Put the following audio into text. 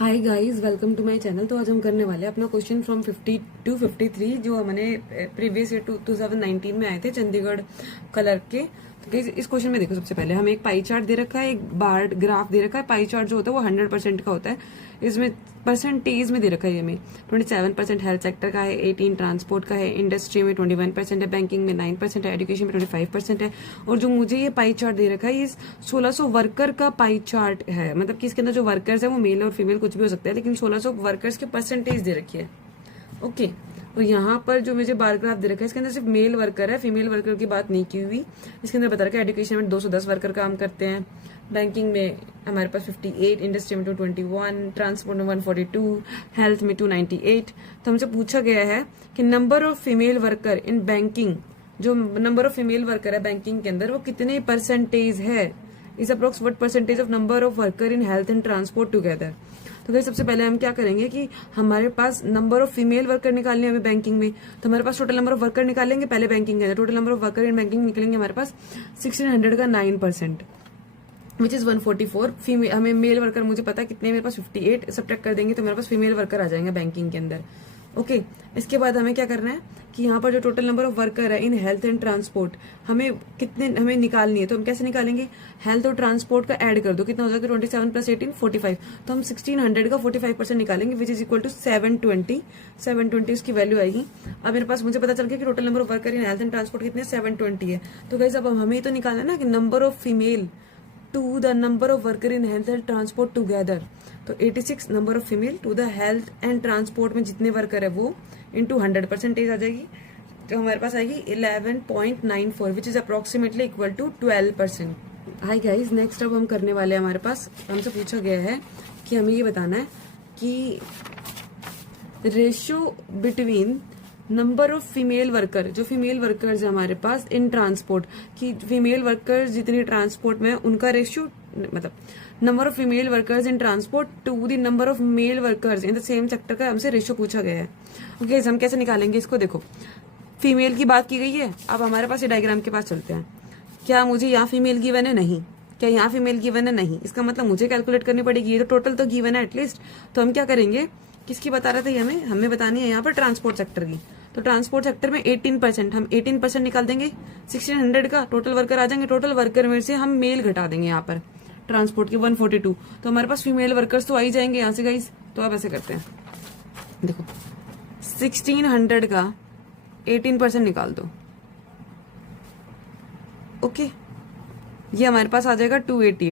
Hi guys, welcome to my channel. तो आज हम करने वाले हैं अपना क्वेश्चन फ्रॉम 50 टू 53 जो हमने प्रीवियस ईयर 2019 में आए थे चंडीगढ़ कलर के। तो गाइस इस क्वेश्चन में देखो, सबसे पहले हमें एक पाई चार्ट दे रखा है, एक बार ग्राफ दे रखा है। पाई चार्ट जो होता है वो 100% का होता है। इसमें परसेंटेज में दे रखा है हमें 27% हेल्थ सेक्टर का है, 18 ट्रांसपोर्ट का है, इंडस्ट्री में 21% है, बैंकिंग में 9% है, एजुकेशन में 25% है। और जो मुझे ये पाई चार्ट दे रखा है ये 1600 वर्कर का पाई चार्ट है। मतलब कि इसके अंदर जो वर्कर्स है वो मेल और फीमेल कुछ भी हो सकता है, लेकिन 1600 वर्कर्स के परसेंटेज दे रखी है। ओके, और यहाँ पर जो मुझे बार ग्राफ दे रखा है इसके अंदर सिर्फ मेल वर्कर है, फीमेल वर्कर की बात नहीं की हुई। इसके अंदर बता रखा है एजुकेशन में 210 वर्कर काम करते हैं, बैंकिंग में हमारे पास 58, इंडस्ट्री में 221, ट्रांसपोर्ट में 142, हेल्थ में 298। तो हमसे पूछा गया है कि number of female worker in banking, जो नंबर ऑफ फीमेल वर्कर है बैंकिंग के अंदर वो कितने परसेंटेज है, is approx what percentage of number of worker in health and transport together. तो फिर सबसे पहले हम क्या करेंगे कि हमारे पास नंबर ऑफ फीमेल वर्कर निकालने हमें बैंकिंग में, तो हमारे पास टोटल नंबर ऑफ वर्कर निकालेंगे पहले बैंकिंग के अंदर। Total number of worker in banking निकलेंगे हमारे पास 1600 का 9%, विच इज 144। फीमेल हमें मेल वर्कर मुझे पता है कितने, मेरे पास 58 सब्ट्रैक्ट कर देंगे तो मेरे पास फीमेल वर्कर आ जाएंगे बैंकिंग के अंदर। ओके, इसके बाद हमें क्या करना है कि यहाँ पर जो टोटल नंबर ऑफ वर्कर है इन हेल्थ एंड ट्रांसपोर्ट हमें निकालनी है। तो हम कैसे निकालेंगे, हेल्थ और ट्रांसपोर्ट का ऐड कर दो, कितना हो जाएगा 27 + 18 45। तो हम 1600 का 45% निकालेंगे, विच इज इक्वल टू 720 उसकी वैल्यू आएगी। अब मेरे पास मुझे पता चल गया कि total number of worker in health and transport कितने 720 है। तो गाइस अब हमें तो निकालना है ना कि number of female to the number of worker in health and transport together. तो 86 number of female to the health and transport में जितने वर्कर है वो इंटू 100% आ जाएगी। तो हमारे पास आएगी 11.94, which is approximately equal to 12%। Hi guys, next अब हम करने वाले हैं, हमारे पास हमसे पूछा गया है कि हमें ये बताना है कि ratio between number of female worker, जो फीमेल वर्कर्स है हमारे पास इन ट्रांसपोर्ट की, फीमेल वर्कर्स जितनी ट्रांसपोर्ट में उनका रेशियो, मतलब number of female workers in transport to the number of male workers in the same sector का हमसे रेशियो पूछा गया है। ओके, हम कैसे निकालेंगे इसको, देखो फीमेल की बात की गई है। अब हमारे पास ये डायग्राम के पास चलते हैं। क्या मुझे यहाँ फीमेल गिवन है? नहीं। क्या यहाँ फीमेल गिवन है? नहीं। इसका मतलब मुझे कैलकुलेट करनी पड़ेगी, ये तो टोटल तो गिवन है एटलीस्ट। तो हम क्या करेंगे, किसकी बता रहे थे हमें बतानी है यहाँ पर ट्रांसपोर्ट सेक्टर की। तो ट्रांसपोर्ट सेक्टर में 18%, हम 18% निकाल देंगे 1600 का, टोटल वर्कर आ जाएंगे। टोटल वर्कर में से हम मेल घटा देंगे यहाँ पर ट्रांसपोर्ट के 142, तो हमारे पास फीमेल वर्कर्स तो आ ही जाएंगे यहाँ से गाइस। तो अब ऐसे करते हैं, देखो 1600 का 18% निकाल दो। ओके, ये हमारे पास आ जाएगा 280।